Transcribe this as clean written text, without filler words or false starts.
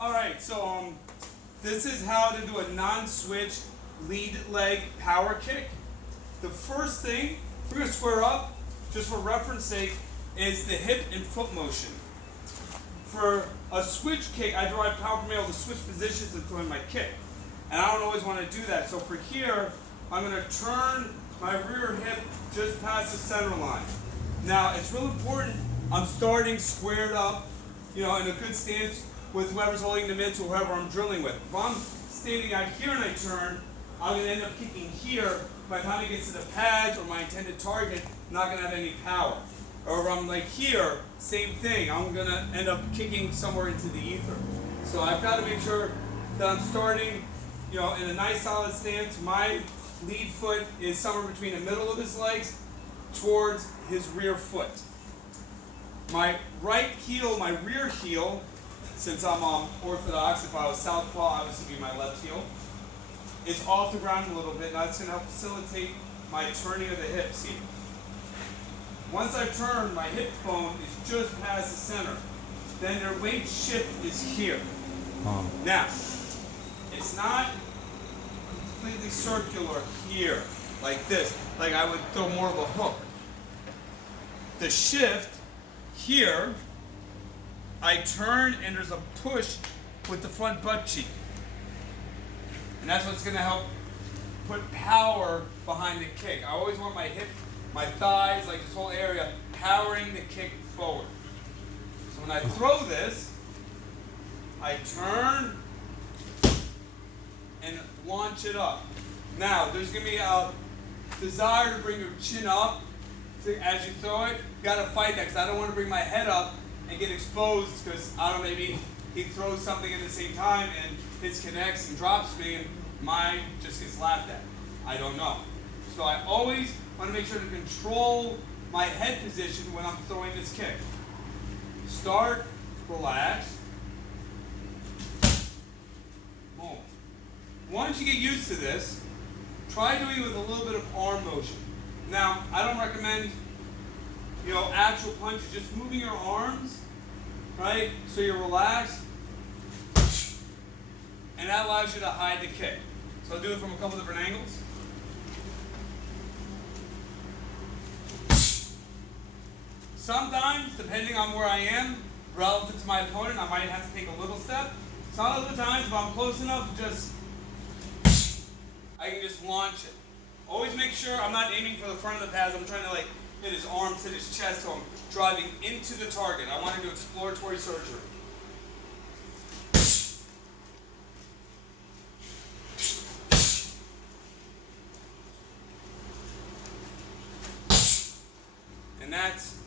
Alright, so this is how to do a non-switch lead leg power kick. The first thing, we're going to square up, just for reference sake, is the hip and foot motion. For a switch kick, I derive power from being able to switch positions and throwing my kick. And I don't always want to do that. So for here, I'm going to turn my rear hip just past the center line. Now, it's real important I'm starting squared up, in a good stance with whoever's holding the mitts or whoever I'm drilling with. If I'm standing out here and I turn, I'm going to end up kicking here. By the time it gets to the pads or my intended target, I'm not going to have any power. Or if I'm like here, same thing. I'm going to end up kicking somewhere into the ether. So I've got to make sure that I'm starting, in a nice solid stance. My lead foot is somewhere between the middle of his legs towards his rear foot. My right heel, my rear heel, since I'm orthodox, if I was southpaw, obviously it'd be my left heel, is off the ground a little bit, and that's going to help facilitate my turning of the hips here. Once I've turned, my hip bone is just past the center. Then their weight shift is here. Now, it's not completely circular here, like this, like I would throw more of a hook. The shift here, I turn and there's a push with the front butt cheek. And that's what's going to help put power behind the kick. I always want my hip, my thighs, like this whole area, powering the kick forward. So when I throw this, I turn and launch it up. Now, there's going to be a desire to bring your chin up as you throw it. You got to fight that because I don't want to bring my head up and get exposed because, I don't know, maybe he throws something at the same time and disconnects and drops me and mine just gets laughed at. I don't know. So I always want to make sure to control my head position when I'm throwing this kick. Start, relax, boom. Once you get used to this, try doing it with a little bit of arm motion. Now, I don't recommend, actual punches, just moving your arms, right? So you're relaxed, and that allows you to hide the kick. So I'll do it from a couple different angles. Sometimes, depending on where I am, relative to my opponent, I might have to take a little step. Some other times, if I'm close enough, I can just launch it. Always make sure I'm not aiming for the front of the pads. I'm trying to hit his arms, hit his chest, so I'm driving into the target. I want to do exploratory surgery. And that's